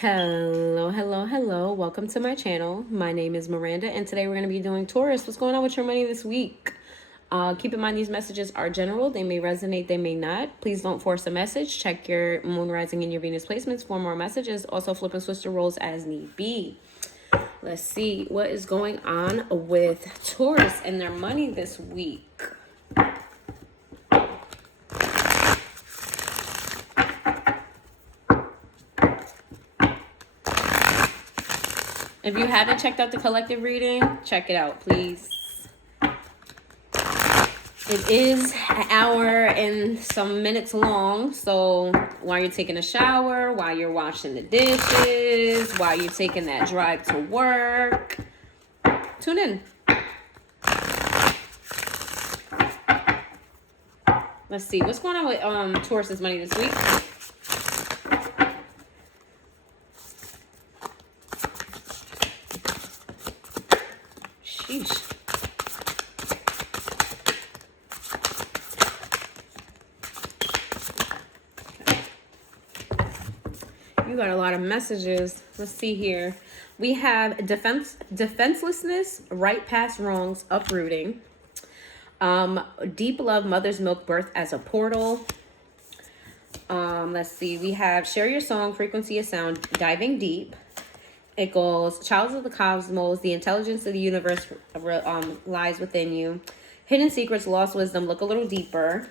Hello, hello, hello. Welcome to my channel. My name is Miranda, and today we're going to be doing Taurus. What's going on with your money this week? Keep in mind these messages are general. They may resonate, they may not. Please don't force a message. Check your moon rising and your Venus placements for more messages. Also, flip and switch the roles as need be. Let's see what is going on with Taurus and their money this week. If you haven't checked out the collective reading, check it out, please. It is an hour and some minutes long, so while you're taking a shower, while you're washing the dishes, while you're taking that drive to work, tune in. Let's see, what's going on with Taurus's money this week? Sheesh. You got a lot of messages. Let's see here. We have defenselessness, right past wrongs, uprooting. Deep love, mother's milk, birth as a portal. Let's see. We have share your song, frequency of sound, diving deep. It goes, child of the cosmos, the intelligence of the universe lies within you. Hidden secrets, lost wisdom, look a little deeper.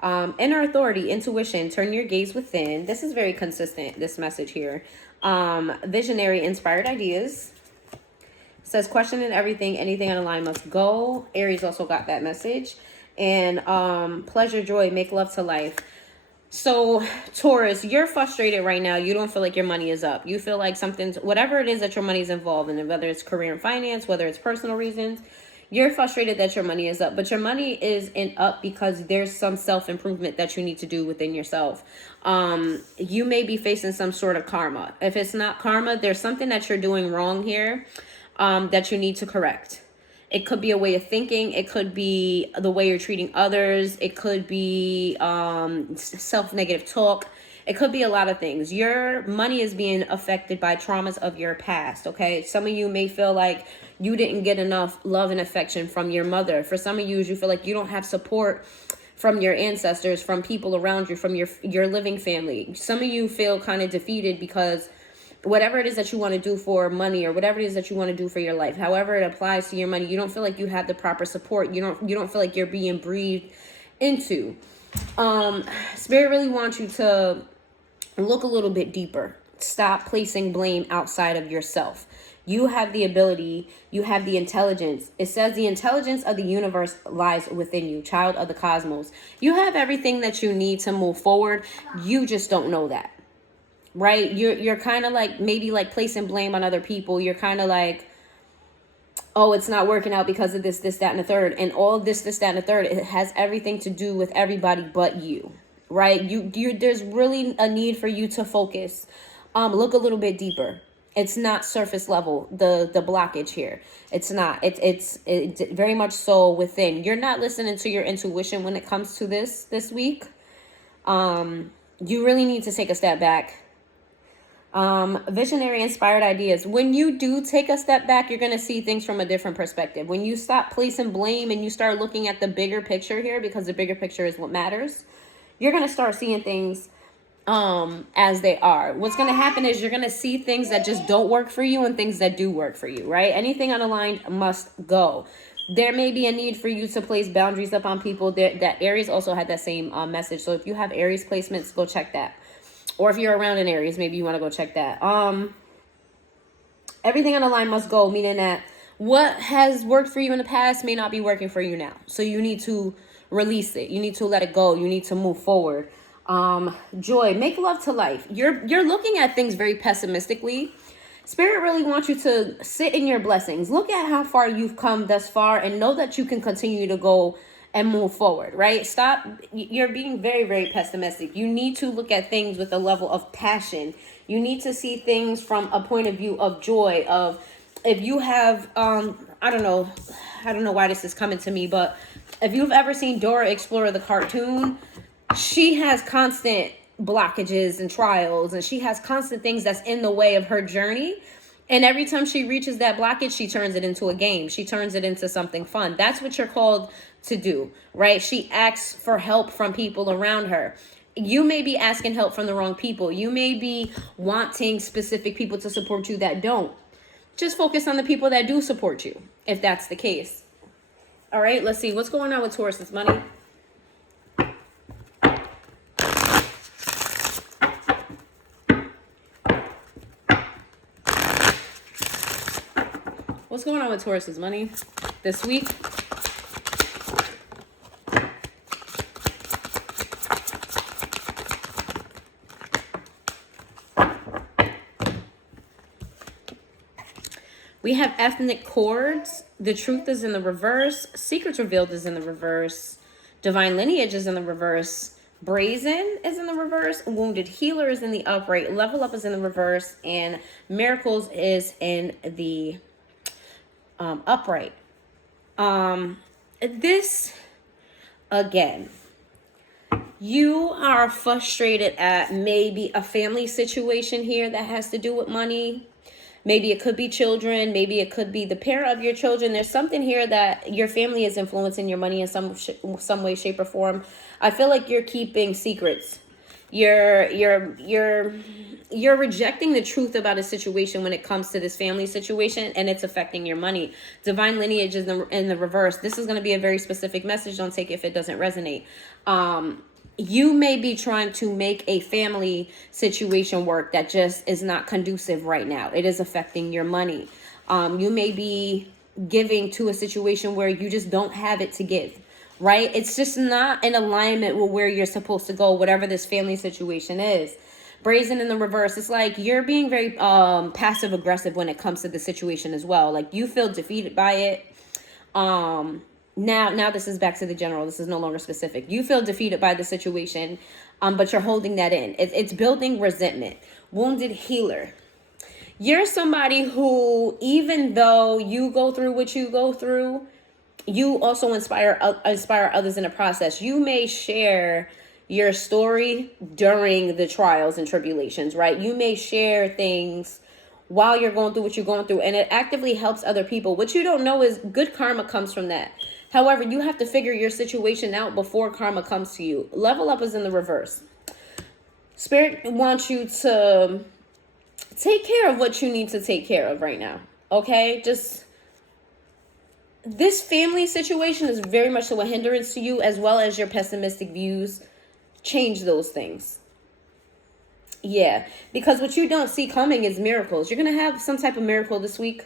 Inner authority, intuition, turn your gaze within. This is very consistent, this message here. Visionary, inspired ideas. It says questioning everything, anything on the line must go. Aries also got that message. And pleasure, joy, make love to life. So Taurus, you're frustrated right now. You don't feel like your money is up. You feel like something's, whatever it is that your money's involved in, whether it's career and finance, whether it's personal reasons, you're frustrated that your money is up, but your money is up because there's some self-improvement that you need to do within yourself. You may be facing some sort of karma. If it's not karma, there's something that you're doing wrong here that you need to correct. It could be a way of thinking. It could be the way you're treating others. It could be self-negative talk. It could be a lot of things. Your money is being affected by traumas of your past, okay? Some of you may feel like you didn't get enough love and affection from your mother. For some of you feel like you don't have support from your ancestors, from people around you, from your living family. Some of you feel kind of defeated because whatever it is that you want to do for money or whatever it is that you want to do for your life, however it applies to your money, you don't feel like you have the proper support. You don't feel like you're being breathed into. Spirit really wants you to look a little bit deeper. Stop placing blame outside of yourself. You have the ability, you have the intelligence. It says the intelligence of the universe lies within you, child of the cosmos. You have everything that you need to move forward. You just don't know that. Right? You're kind of like maybe like placing blame on other people. You're kind of like, oh, it's not working out because of this, that, and the third. And all of this, that, and the third, it has everything to do with everybody but you. Right? There's really a need for you to focus. Look a little bit deeper. It's not surface level, the blockage here. It's not. It's very much so within. You're not listening to your intuition when it comes to this week. You really need to take a step back. Visionary, inspired ideas. When you do take a step back, you're going to see things from a different perspective. When you stop placing blame and you start looking at the bigger picture here, because the bigger picture is what matters, you're going to start seeing things as they are. What's going to happen is you're going to see things that just don't work for you and things that do work for you, right? Anything unaligned must go. There may be a need for you to place boundaries up on people. That Aries also had that same message. So if you have Aries placements, go check that. Or if you're around in Aries, maybe you want to go check that. Everything on the line must go, meaning that what has worked for you in the past may not be working for you now. So you need to release it. You need to let it go. You need to move forward. Joy, make love to life. You're looking at things very pessimistically. Spirit really wants you to sit in your blessings. Look at how far you've come thus far and know that you can continue to go and move forward, right? Stop. You're being very, very pessimistic. You need to look at things with a level of passion. You need to see things from a point of view of joy, of if you have, I don't know why this is coming to me, but if you've ever seen Dora Explorer, the cartoon, she has constant blockages and trials, and she has constant things that's in the way of her journey. And every time she reaches that blockage, she turns it into a game. She turns it into something fun. That's what you're called to do, right? She asks for help from people around her. You may be asking help from the wrong people. You may be wanting specific people to support you that don't. Just focus on the people that do support you, if that's the case. All right, let's see. What's going on with Taurus's money? What's going on with Taurus's money this week? We have ethnic cords. The truth is in the reverse. Secrets revealed is in the reverse. Divine lineage is in the reverse. Brazen is in the reverse. Wounded healer is in the upright. Level up is in the reverse. And miracles is in the upright. This, again, you are frustrated at maybe a family situation here that has to do with money. Maybe it could be children. Maybe it could be the parent of your children. There's something here that your family is influencing your money in some way, shape, or form. I feel like you're keeping secrets. You're rejecting the truth about a situation when it comes to this family situation, and it's affecting your money. Divine lineage is in the reverse. This is going to be a very specific message. Don't take it if it doesn't resonate. You may be trying to make a family situation work that just is not conducive right now. It is affecting your money. You may be giving to a situation where you just don't have it to give. Right? It's just not in alignment with where you're supposed to go, whatever this family situation is. Brazen in the reverse. It's like you're being very passive aggressive when it comes to the situation as well. Like you feel defeated by it. Now this is back to the general. This is no longer specific. You feel defeated by the situation, but you're holding that in. It's building resentment. Wounded healer. You're somebody who, even though you go through what you go through, you also inspire others in the process. You may share your story during the trials and tribulations, right? You may share things while you're going through what you're going through, and it actively helps other people. What you don't know is good karma comes from that. However, you have to figure your situation out before karma comes to you. Level up is in the reverse. Spirit wants you to take care of what you need to take care of right now, okay? This family situation is very much so a hindrance to you, as well as your pessimistic views. Change those things. Yeah, because what you don't see coming is miracles. You're going to have some type of miracle this week.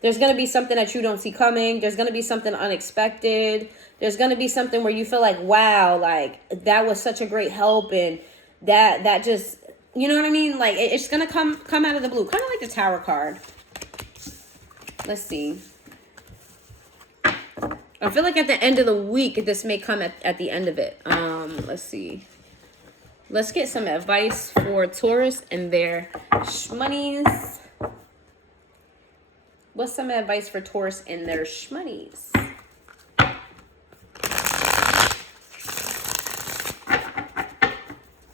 There's going to be something that you don't see coming. There's going to be something unexpected. There's going to be something where you feel like, wow, like that was such a great help. And that just, you know what I mean? Like it's going to come out of the blue. Kind of like the Tower card. Let's see. I feel like at the end of the week, this may come at the end of it. Let's see. Let's get some advice for Taurus and their shmoneys. What's some advice for Taurus and their shmoneys?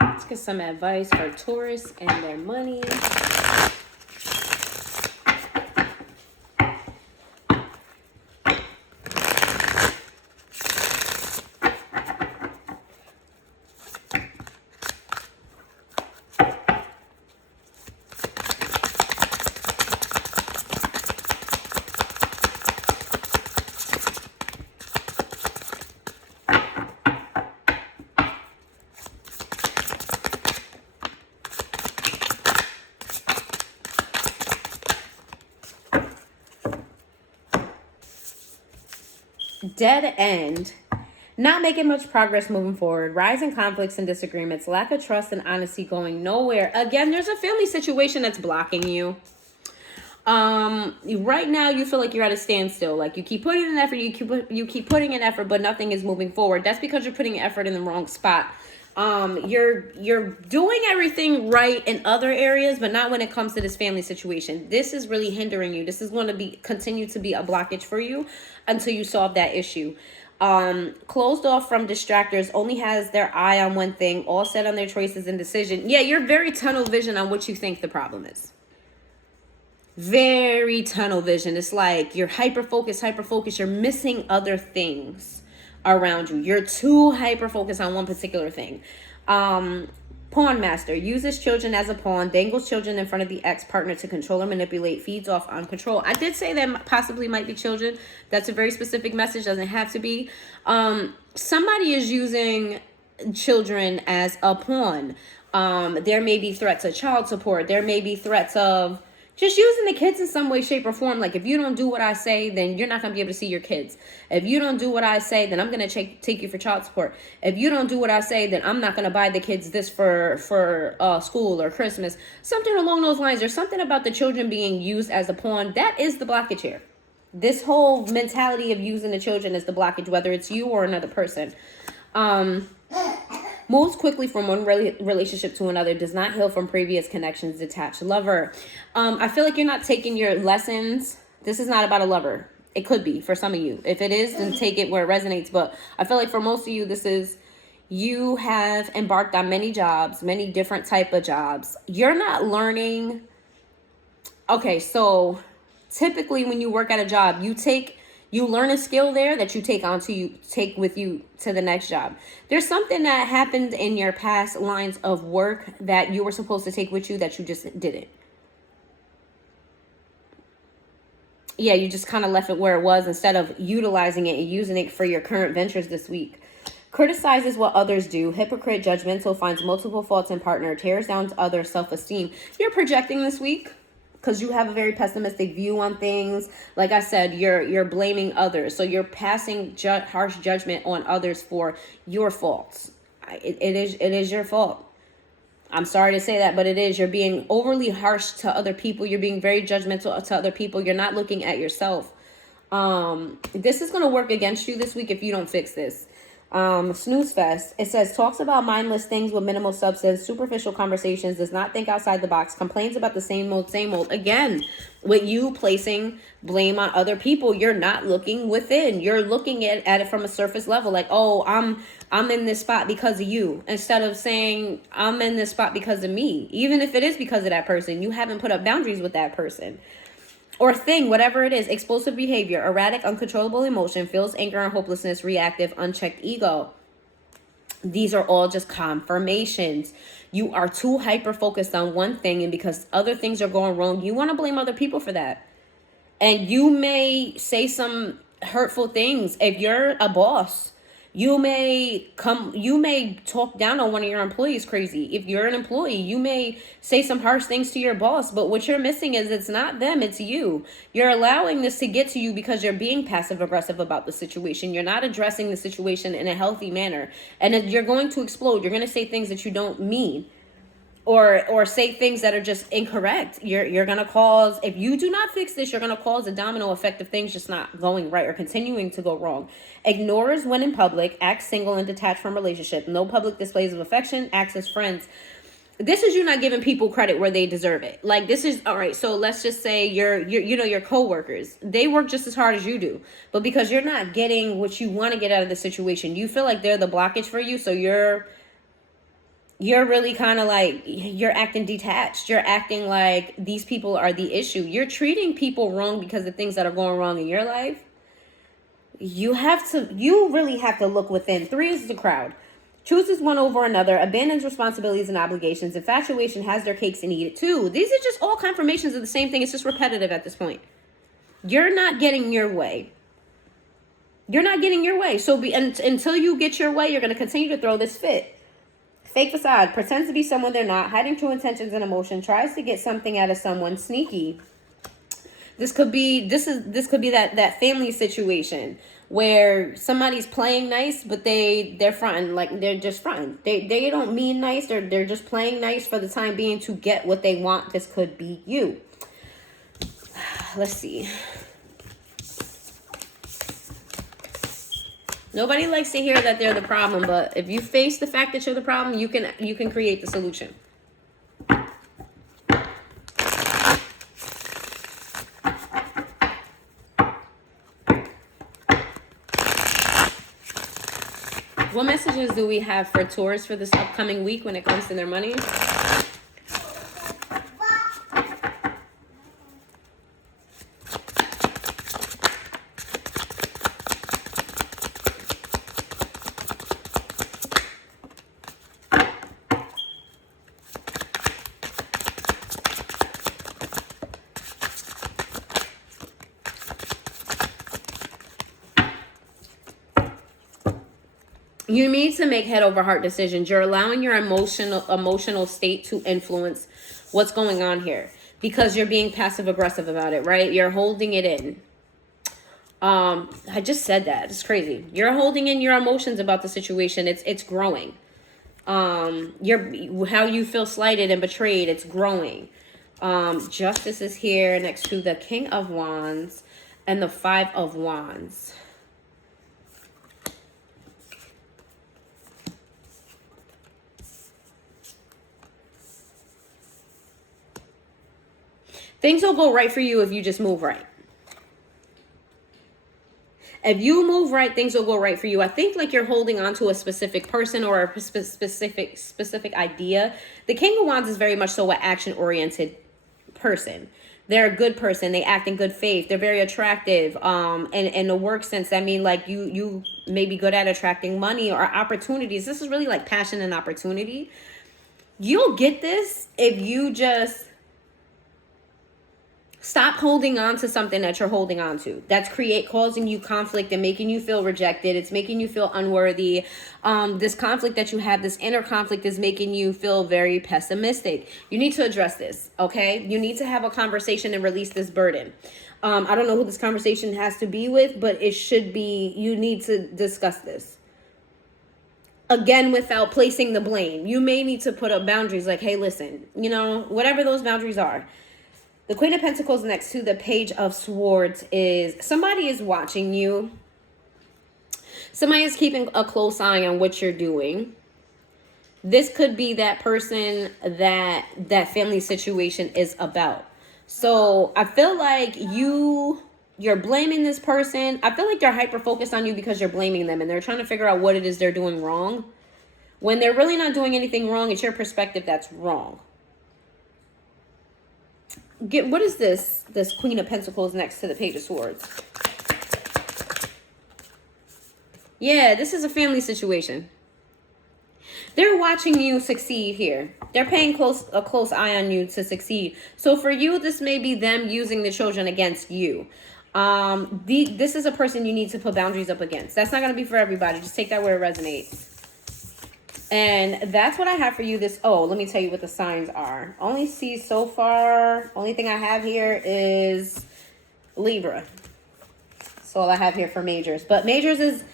Let's get some advice for Taurus and their money. Dead end. Not making much progress moving forward. Rising conflicts and disagreements. Lack of trust and honesty going nowhere. Again, there's a family situation that's blocking you. Right now you feel like you're at a standstill. Like you keep putting in effort, you keep putting in effort, but nothing is moving forward. That's because you're putting effort in the wrong spot. You're doing everything right in other areas, but not when it comes to this family situation. This is really hindering you. This is going to continue to be a blockage for you until you solve that issue. Closed off from distractors, only has their eye on one thing, all set on their choices and decision. Yeah, you're very tunnel vision on what you think the problem is. Very tunnel vision. It's like you're hyper focused. You're missing other things around you. You're too hyper focused on one particular thing. Pawn master uses children as a pawn, dangles children in front of the ex-partner to control or manipulate, feeds off on control. I did say that possibly might be children. That's a very specific message, doesn't have to be. Somebody is using children as a pawn. There may be threats of child support. There may be threats of just using the kids in some way, shape, or form. Like, if you don't do what I say, then you're not going to be able to see your kids. If you don't do what I say, then I'm going to take you for child support. If you don't do what I say, then I'm not going to buy the kids this for school or Christmas. Something along those lines. There's something about the children being used as a pawn. That is the blockage here. This whole mentality of using the children as the blockage, whether it's you or another person. Moves quickly from one relationship to another, does not heal from previous connections, detached lover. I feel like you're not taking your lessons. This is not about a lover. It could be for some of you. If it is, then take it where it resonates. But I feel like for most of you, this is, you have embarked on many jobs, many different type of jobs. You're not learning. Okay, so typically when you work at a job, you learn a skill there that you take with you to the next job. There's something that happened in your past lines of work that you were supposed to take with you that you just didn't. Yeah, you just kind of left it where it was instead of utilizing it and using it for your current ventures this week. Criticizes what others do. Hypocrite, judgmental, finds multiple faults in partner, tears down others' self-esteem. You're projecting this week, because you have a very pessimistic view on things. Like I said, you're blaming others. So you're passing harsh judgment on others for your faults. It is your fault. I'm sorry to say that, but it is. You're being overly harsh to other people. You're being very judgmental to other people. You're not looking at yourself. This is going to work against you this week if you don't fix this. Snooze fest. It says talks about mindless things with minimal substance, superficial conversations, does not think outside the box, complains about the same old. Again, with you placing blame on other people, you're not looking within. You're looking at it from a surface level, like, oh, I'm in this spot because of you, instead of saying I'm in this spot because of me. Even if it is because of that person, you haven't put up boundaries with that person or thing, whatever it is. Explosive behavior, erratic, uncontrollable emotion, feels anger and hopelessness, reactive, unchecked ego. These are all just confirmations. You are too hyper focused on one thing, and because other things are going wrong, you want to blame other people for that. And you may say some hurtful things. If you're a boss, you may talk down on one of your employees crazy. If you're an employee, you may say some harsh things to your boss, but what you're missing is it's not them, it's you. You're allowing this to get to you because you're being passive aggressive about the situation. You're not addressing the situation in a healthy manner. And you're going to explode. You're going to say things that you don't mean. Or say things that are just incorrect. You're going to cause, if you do not fix this, you're going to cause a domino effect of things just not going right or continuing to go wrong. Ignores when in public, acts single and detached from relationship. No public displays of affection, acts as friends. This is you not giving people credit where they deserve it. Like, this is, all right, so let's just say your coworkers, they work just as hard as you do. But because you're not getting what you want to get out of the situation, you feel like they're the blockage for you, so you're really kind of like, you're acting detached. You're acting like these people are the issue. You're treating people wrong because of things that are going wrong in your life. You really have to look within. 3 is the crowd. Chooses one over another, abandons responsibilities and obligations. Infatuation, has their cakes and eat it too. These are just all confirmations of the same thing. It's just repetitive at this point. You're not getting your way. You're not getting your way. So until you get your way, you're going to continue to throw this fit. Fake facade, pretends to be someone they're not, hiding true intentions and emotion, tries to get something out of someone, sneaky. This could be that family situation where somebody's playing nice, but they're fronting, like they're just fronting. They don't mean nice, they're just playing nice for the time being to get what they want. This could be you. Let's see. Nobody likes to hear that they're the problem, but if you face the fact that you're the problem, you can create the solution. What messages do we have for Taurus for this upcoming week when it comes to their money? You need to make head over heart decisions. You're allowing your emotional state to influence what's going on here because you're being passive aggressive about it, right? You're holding it in. I just said that. It's crazy. You're holding in your emotions about the situation. It's growing. How you feel slighted and betrayed, it's growing. Justice is here next to the King of Wands and the Five of Wands. Things will go right for you if you just move right. If you move right, things will go right for you. I think like you're holding on to a specific person or a specific idea. The King of Wands is very much so an action-oriented person. They're a good person. They act in good faith. They're very attractive. In the work sense, I mean, like you may be good at attracting money or opportunities. This is really like passion and opportunity. You'll get this if you just stop holding on to something that you're holding on to. That's causing you conflict and making you feel rejected. It's making you feel unworthy. This conflict that you have, this inner conflict is making you feel very pessimistic. You need to address this, okay? You need to have a conversation and release this burden. I don't know who this conversation has to be with, but it should be, you need to discuss this. Again, without placing the blame. You may need to put up boundaries like, hey, listen, you know, whatever those boundaries are. The Queen of Pentacles next to the Page of Swords is somebody is watching you. Somebody is keeping a close eye on what you're doing. This could be that person that family situation is about. So I feel like you're blaming this person. I feel like they're hyper focused on you because you're blaming them and they're trying to figure out what it is they're doing wrong. When they're really not doing anything wrong, it's your perspective that's wrong. What is this Queen of Pentacles next to the Page of Swords? Yeah, this is a family situation. They're watching you succeed here. They're paying a close eye on you to succeed. So for you, this may be them using the children against you. This is a person you need to put boundaries up against. That's not going to be for everybody. Just take that where it resonates. And that's what I have for you let me tell you what the signs are. Only see so far. Only thing I have here is Libra. That's all I have here for majors. But majors is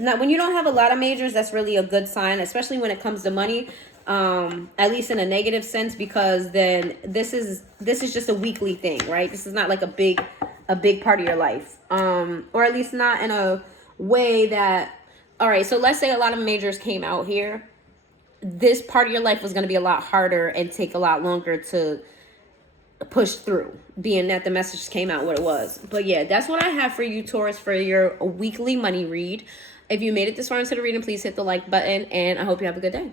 not, when you don't have a lot of majors, that's really a good sign, especially when it comes to money. At least in a negative sense, because then this is just a weekly thing, right? This is not like a big part of your life. Or at least not in a way that, all right, so let's say a lot of majors came out here. This part of your life was going to be a lot harder and take a lot longer to push through, being that the message came out what it was. But yeah, that's what I have for you, Taurus, for your weekly money read. If you made it this far into the reading, please hit the like button, and I hope you have a good day.